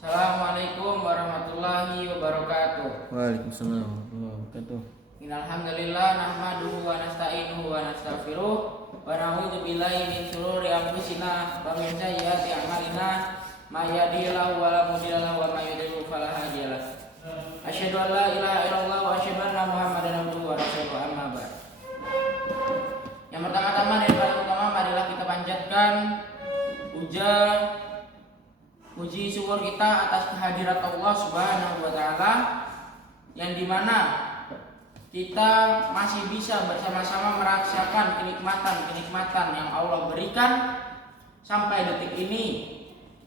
Assalamualaikum warahmatullahi wabarakatuh. Waalaikumsalam warahmatullahi wabarakatuh. Innal hamdalillah nahmaduhu wa nasta'inuhu wa nastaghfiruh wa na'udzu billahi min shururi anfusina wa min sayyiati a'malina may yahdihillahu fala mudilla lahu wa may yudlil fala hadiya lahu. Asyhadu an la ilaha illallah wa asyhadu anna Muhammadan abduhu wa rasuluhu amma ba'd. Yang pertama-tama dan paling utama marilah kita panjatkan puji syukur kita atas kehadirat Allah Subhanahu wa taala yang dimana kita masih bisa bersama-sama merasakan kenikmatan yang Allah berikan sampai detik ini.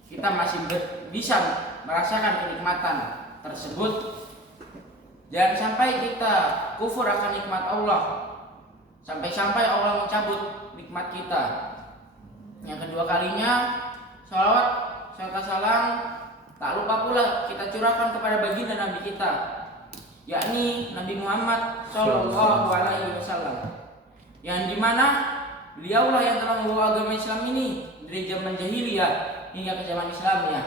Kita masih bisa merasakan kenikmatan tersebut. Jangan sampai kita kufur akan nikmat Allah, sampai Allah mencabut nikmat kita. Yang kedua kalinya, salawat serta salam tak lupa pula kita curahkan kepada baginda Nabi kita, yakni Nabi Muhammad Shallallahu Alaihi Wasallam, yang dimana beliaulah yang telah membawa agama Islam ini dari zaman jahiliyah hingga ke zaman Islamnya.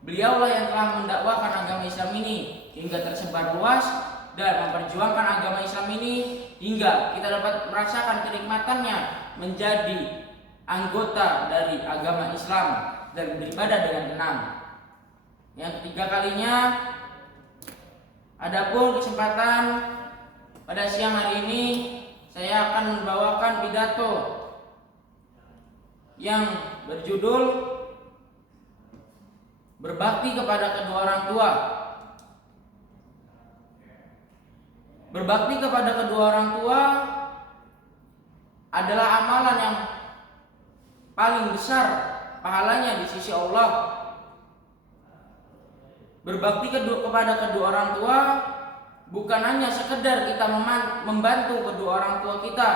Beliaulah yang telah mendakwakan agama Islam ini hingga tersebar luas dan memperjuangkan agama Islam ini hingga kita dapat merasakan kenikmatannya menjadi anggota dari agama Islam dan beribadah dengan tenang. Yang ketiga kalinya, adapun kesempatan pada siang hari ini saya akan membawakan pidato yang berjudul berbakti kepada kedua orang tua. Berbakti kepada kedua orang tua adalah amalan yang paling besar pahalanya di sisi Allah. Berbakti kepada kedua orang tua bukan hanya sekedar kita membantu kedua orang tua kita,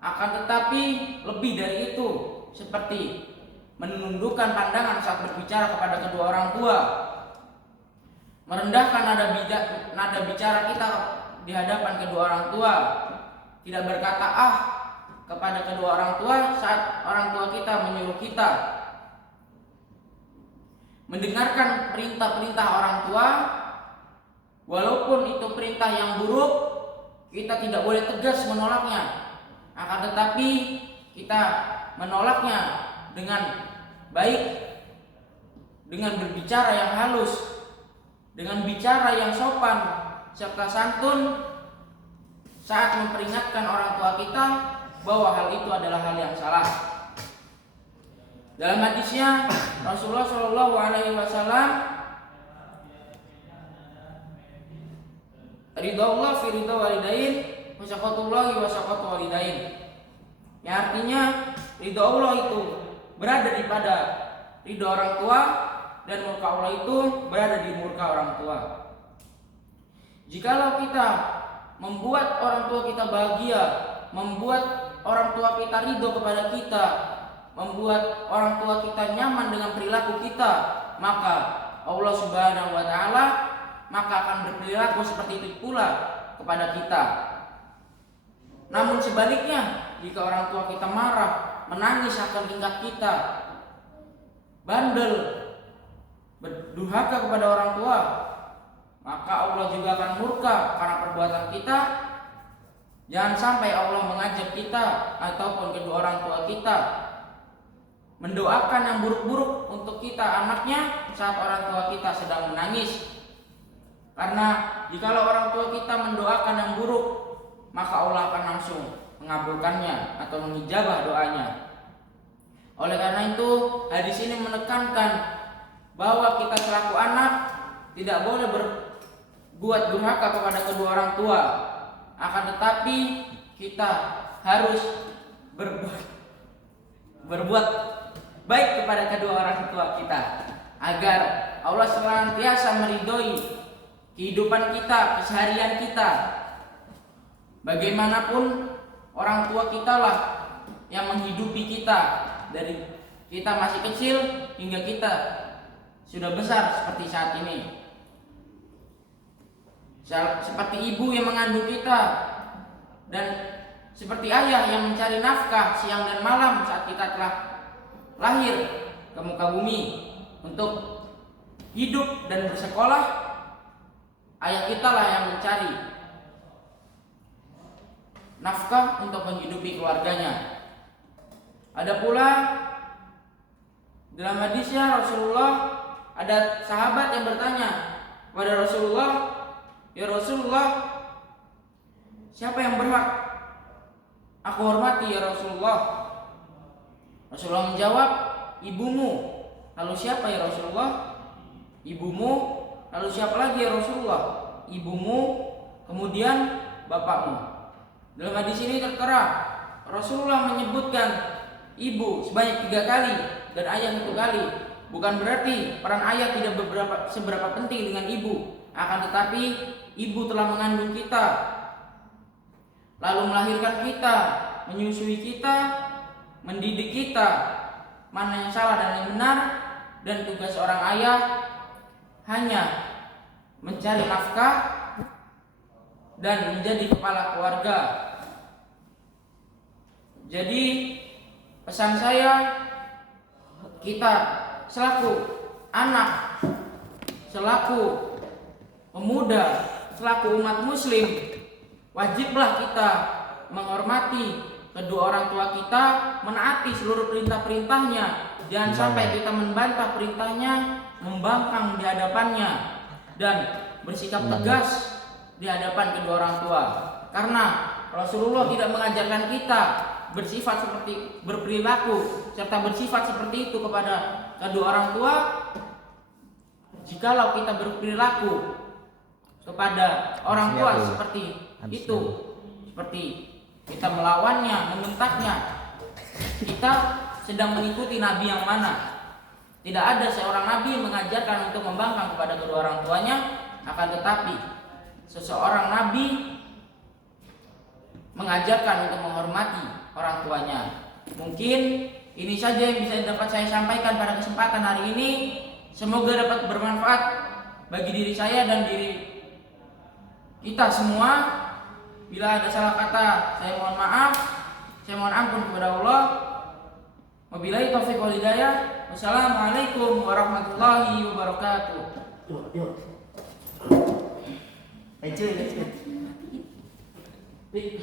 akan tetapi lebih dari itu, seperti menundukkan pandangan saat berbicara kepada kedua orang tua, merendahkan nada bicara kita di hadapan kedua orang tua, tidak berkata kepada kedua orang tua saat orang tua kita menyuruh kita, mendengarkan perintah-perintah orang tua walaupun itu perintah yang buruk, kita tidak boleh tegas menolaknya, akan tetapi kita menolaknya dengan baik, dengan berbicara yang halus, dengan bicara yang sopan serta santun saat memperingatkan orang tua kita bahwa hal itu adalah hal yang salah. Dalam hadisnya Rasulullah Shallallahu Alaihi Wasallam, ridho Allah fi ridho walidain, wasyaqatullahi wasyaqatu walidain. Yang artinya ridho Allah itu berada di pada ridho orang tua dan murka Allah itu berada di murka orang tua. Jikalau kita membuat orang tua kita bahagia, membuat orang tua kita ridho kepada kita, membuat orang tua kita nyaman dengan perilaku kita, maka Allah Subhanahu wa taala akan berperilaku seperti itu pula kepada kita. Namun sebaliknya, jika orang tua kita marah, menangis akan tingkah kita, bandel, berdurhaka kepada orang tua, maka Allah juga akan murka karena perbuatan kita. Jangan sampai Allah mengajak kita ataupun kedua orang tua kita mendoakan yang buruk-buruk untuk kita anaknya saat orang tua kita sedang menangis. Karena jikalau orang tua kita mendoakan yang buruk, maka Allah akan langsung mengabulkannya atau mengijabah doanya. Oleh karena itu, hadis ini menekankan bahwa kita selaku anak tidak boleh berbuat durhaka kepada kedua orang tua, akan tetapi kita harus berbuat baik kepada kedua orang tua kita agar Allah senantiasa meridhoi kehidupan kita, keseharian kita. Bagaimanapun orang tua kita lah yang menghidupi kita dari kita masih kecil hingga kita sudah besar seperti saat ini. Seperti ibu yang mengandung kita dan seperti ayah yang mencari nafkah siang dan malam saat kita telah lahir ke muka bumi. untuk hidup dan bersekolah, ayah kita lah yang mencari nafkah untuk menghidupi keluarganya. Ada pula dalam hadisnya Rasulullah, ada sahabat yang bertanya kepada Rasulullah, "Ya Rasulullah, siapa yang berhak aku hormati ya Rasulullah?" Rasulullah menjawab, "Ibumu." "Lalu siapa ya Rasulullah?" "Ibumu." "Lalu siapa lagi ya Rasulullah?" "Ibumu, kemudian bapakmu." Dalam hadis ini tertera Rasulullah menyebutkan ibu sebanyak 3 kali dan ayah 1 kali. Bukan berarti peran ayah tidak seberapa penting dengan ibu, akan tetapi ibu telah mengandung kita, lalu melahirkan kita, menyusui kita, mendidik kita, mana yang salah dan yang benar. Dan tugas seorang ayah hanya mencari nafkah dan menjadi kepala keluarga. Jadi pesan saya, kita selaku anak, selaku pemuda, selaku umat muslim, wajiblah kita menghormati kedua orang tua kita, menaati seluruh perintah-perintahnya. Jangan sampai kita membantah perintahnya, membangkang di hadapannya, dan bersikap tegas di hadapan kedua orang tua. Karena Rasulullah tidak mengajarkan kita bersifat seperti berperilaku serta bersifat seperti itu kepada kedua orang tua jikalau kita berperilaku kepada orang tua seperti itu, seperti kita melawannya, membentaknya, kita sedang mengikuti nabi yang mana. Tidak ada seorang nabi yang mengajarkan untuk membangkang kepada kedua orang tuanya, akan tetapi seseorang nabi mengajarkan untuk menghormati orang tuanya. Mungkin ini saja yang bisa dapat saya sampaikan pada kesempatan hari ini. Semoga dapat bermanfaat bagi diri saya dan diri kita semua. Bila ada salah kata, saya mohon maaf, saya mohon ampun kepada Allah. Wabillahi taufiq wal hidayah. Wassalamualaikum warahmatullahi wabarakatuh. Yuk. Ayo, let's go.